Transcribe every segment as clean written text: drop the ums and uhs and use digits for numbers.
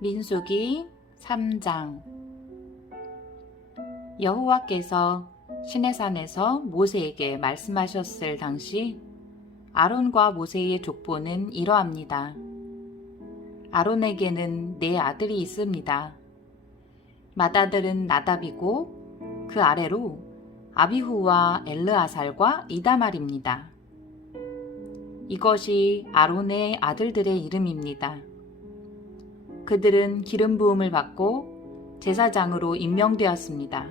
민수기 3장. 여호와께서 시내산에서 모세에게 말씀하셨을 당시 아론과 모세의 족보는 이러합니다. 아론에게는 4아들이 있습니다. 맏아들은 나답이고 그 아래로 아비후와 엘르아살과 이다말입니다. 이것이 아론의 아들들의 이름입니다. 그들은 기름 부음을 받고 제사장으로 임명되었습니다.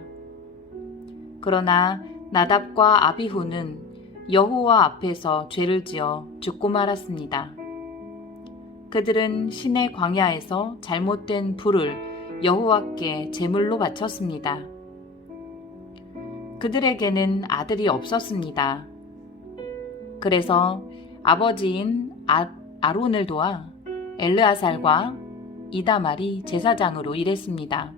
그러나 나답과 아비후는 여호와 앞에서 죄를 지어 죽고 말았습니다. 그들은 시내 광야에서 잘못된 불을 여호와께 제물로 바쳤습니다. 그들에게는 아들이 없었습니다. 그래서 아버지인 아론을 도와 엘르아살과 이다말이 제사장으로 일했습니다.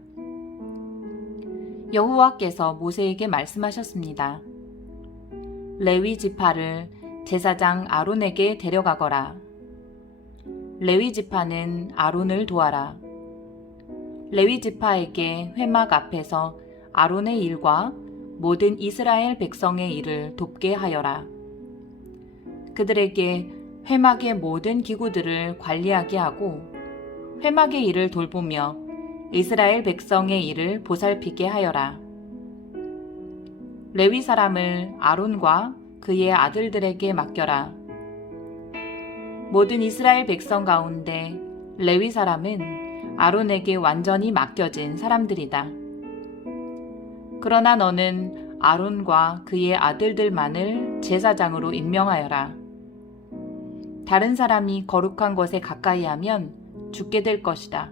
여호와께서 모세에게 말씀하셨습니다. 레위 지파를 제사장 아론에게 데려가거라. 레위 지파는 아론을 도와라. 레위 지파에게 회막 앞에서 아론의 일과 모든 이스라엘 백성의 일을 돕게 하여라. 그들에게 회막의 모든 기구들을 관리하게 하고 회막의 일을 돌보며 이스라엘 백성의 일을 보살피게 하여라. 레위 사람을 아론과 그의 아들들에게 맡겨라. 모든 이스라엘 백성 가운데 레위 사람은 아론에게 완전히 맡겨진 사람들이다. 그러나 너는 아론과 그의 아들들만을 제사장으로 임명하여라. 다른 사람이 거룩한 것에 가까이 하면 죽게 될 것이다.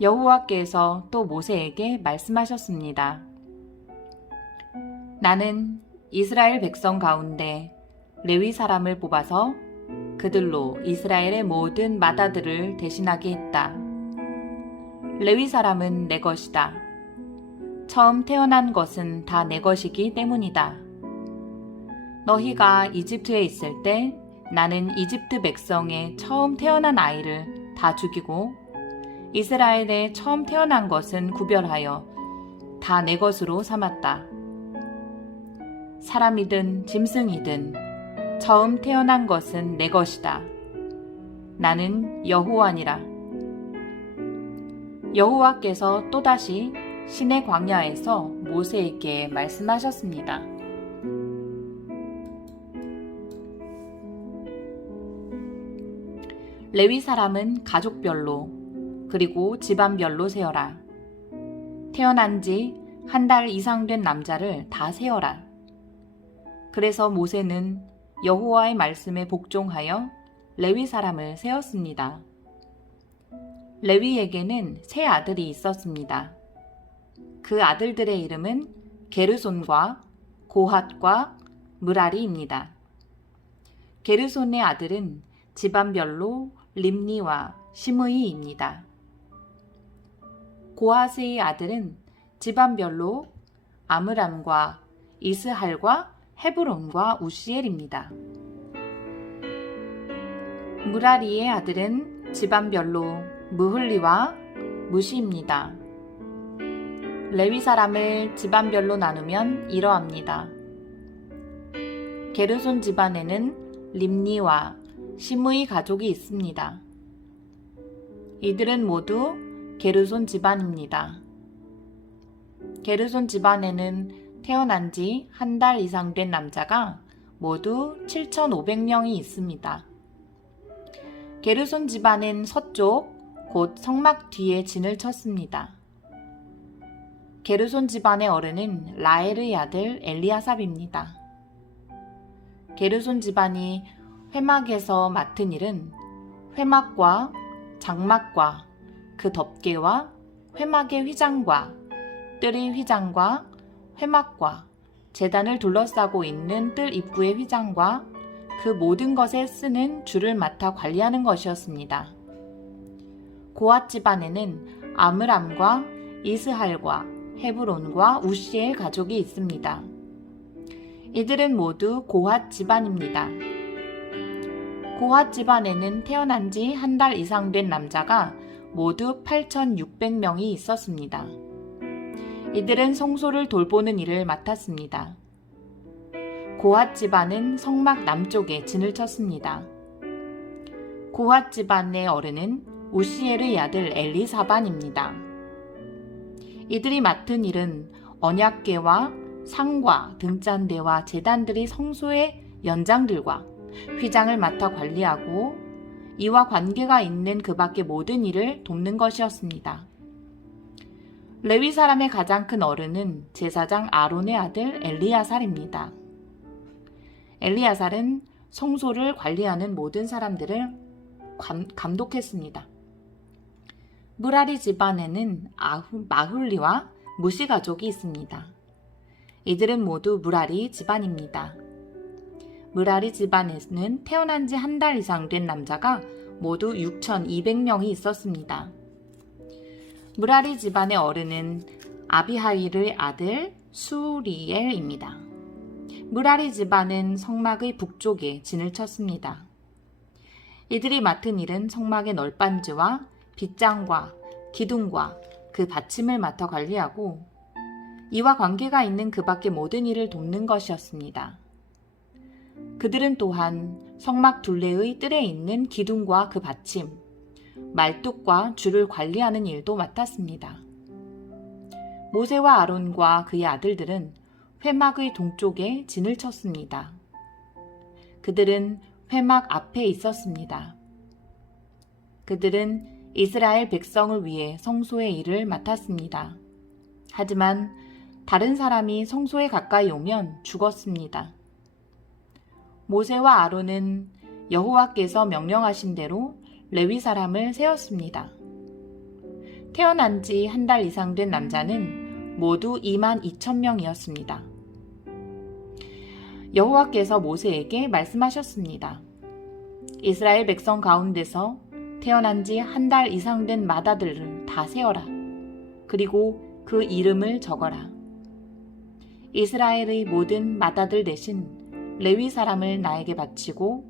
여호와께서 또 모세에게 말씀하셨습니다. 나는 이스라엘 백성 가운데 레위 사람을 뽑아서 그들로 이스라엘의 모든 맏아들을 대신하게 했다. 레위 사람은 내 것이다. 처음 태어난 것은 다 내 것이기 때문이다. 너희가 이집트에 있을 때 나는 이집트 백성의 처음 태어난 아이를 다 죽이고 이스라엘의 처음 태어난 것은 구별하여 다 내 것으로 삼았다. 사람이든 짐승이든 처음 태어난 것은 내 것이다. 나는 여호와니라. 여호와께서 또다시 시내 광야에서 모세에게 말씀하셨습니다. 레위 사람은 가족별로 그리고 집안별로 세어라. 태어난 지 한 달 이상 된 남자를 다 세어라. 그래서 모세는 여호와의 말씀에 복종하여 레위 사람을 세었습니다. 레위에게는 3아들이 있었습니다. 그 아들들의 이름은 게르손과 고핫과 므라리입니다. 게르손의 아들은 집안별로 림니와 시므이입니다. 고핫의 아들은 집안별로 아므람과 이스할과 헤브론과 우시엘입니다. 므라리의 아들은 집안별로 무흘리와 무시입니다. 레위 사람을 집안별로 나누면 이러합니다. 게르손 집안에는 림니와 시므이 가족이 있습니다. 이들은 모두 게르손 집안입니다. 게르손 집안에는 태어난 지 한 달 이상 된 남자가 모두 7,500명이 있습니다. 게르손 집안은 서쪽 곧 성막 뒤에 진을 쳤습니다. 게르손 집안의 어른은 라엘의 아들 엘리아삽입니다. 게르손 집안이 회막에서 맡은 일은 회막과 장막과 그 덮개와 회막의 휘장과 뜰의 휘장과 회막과 제단을 둘러싸고 있는 뜰 입구의 휘장과 그 모든 것에 쓰는 줄을 맡아 관리하는 것이었습니다. 고핫 집안에는 아므람과 이스할과 헤브론과 우시엘 가족이 있습니다. 이들은 모두 고핫 집안입니다. 고핫 집안에는 태어난 지 한 달 이상 된 남자가 모두 8,600명이 있었습니다. 이들은 성소를 돌보는 일을 맡았습니다. 고핫 집안은 성막 남쪽에 진을 쳤습니다. 고핫 집안의 어른은 우시엘의 아들 엘리사반입니다. 이들이 맡은 일은 언약궤와 상과 등잔대와 제단들이 성소의 연장들과 휘장을 맡아 관리하고 이와 관계가 있는 그 밖의 모든 일을 돕는 것이었습니다. 레위 사람의 가장 큰 어른은 제사장 아론의 아들 엘리야살입니다. 엘리야살은 성소를 관리하는 모든 사람들을 감독했습니다. 무라리 집안에는 마훌리와 무시 가족이 있습니다. 이들은 모두 무라리 집안입니다. 무라리 집안에는 태어난 지 한 달 이상 된 남자가 모두 6,200명이 있었습니다. 무라리 집안의 어른은 아비하일의 아들 수리엘입니다. 무라리 집안은 성막의 북쪽에 진을 쳤습니다. 이들이 맡은 일은 성막의 널빤지와 빗장과 기둥과 그 받침을 맡아 관리하고 이와 관계가 있는 그 밖의 모든 일을 돕는 것이었습니다. 그들은 또한 성막 둘레의 뜰에 있는 기둥과 그 받침, 말뚝과 줄을 관리하는 일도 맡았습니다. 모세와 아론과 그의 아들들은 회막의 동쪽에 진을 쳤습니다. 그들은 회막 앞에 있었습니다. 그들은 이스라엘 백성을 위해 성소의 일을 맡았습니다. 하지만 다른 사람이 성소에 가까이 오면 죽었습니다. 모세와 아론은 여호와께서 명령하신 대로 레위 사람을 세웠습니다. 태어난 지 한 달 이상 된 남자는 모두 22,000명이었습니다. 여호와께서 모세에게 말씀하셨습니다. 이스라엘 백성 가운데서 태어난 지 한 달 이상 된 마다들을 다 세어라. 그리고 그 이름을 적어라. 이스라엘의 모든 마다들 대신 레위 사람을 나에게 바치고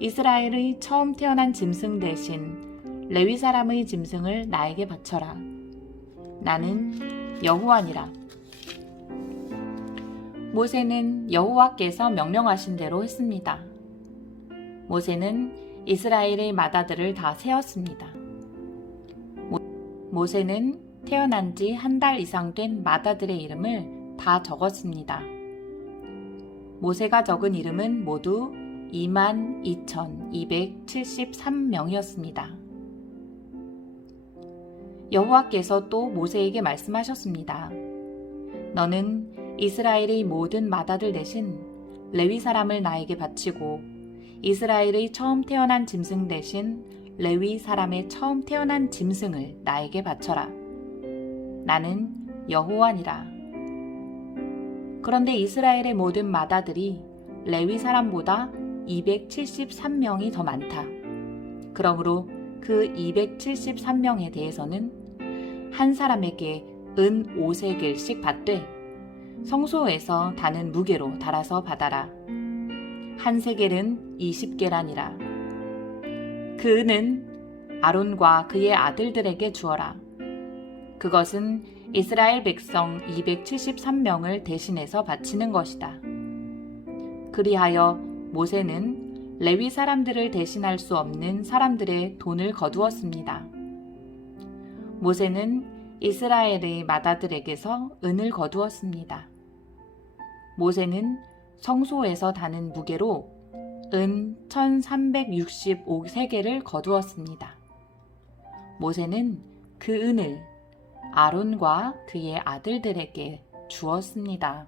이스라엘의 처음 태어난 짐승 대신 레위 사람의 짐승을 나에게 바쳐라. 나는 여호와니라. 모세는 여호와께서 명령하신 대로 했습니다. 모세는 이스라엘의 마다들을 다 세었습니다. 모세는 태어난 지 한 달 이상 된 마다들의 이름을 다 적었습니다. 모세가 적은 이름은 모두 22,273명이었습니다. 여호와께서 또 모세에게 말씀하셨습니다. 너는 이스라엘의 모든 마다들 대신 레위 사람을 나에게 바치고 이스라엘의 처음 태어난 짐승 대신 레위 사람의 처음 태어난 짐승을 나에게 바쳐라. 나는 여호와니라. 그런데 이스라엘의 모든 마다들이 레위 사람보다 273명이 더 많다. 그러므로 그 273명에 대해서는 한 사람에게 은 5세겔씩 받되 성소에서 다는 무게로 달아서 받아라. 한 세겔은 20게란이라. 그 은은 아론과 그의 아들들에게 주어라. 그것은 이스라엘 백성 273명을 대신해서 바치는 것이다. 그리하여 모세는 레위 사람들을 대신할 수 없는 사람들의 돈을 거두었습니다. 모세는 이스라엘의 마다들에게서 은을 거두었습니다. 모세는 성소에서 다는 무게로 은 1365세겔을 거두었습니다. 모세는 그 은을 아론과 그의 아들들에게 주었습니다.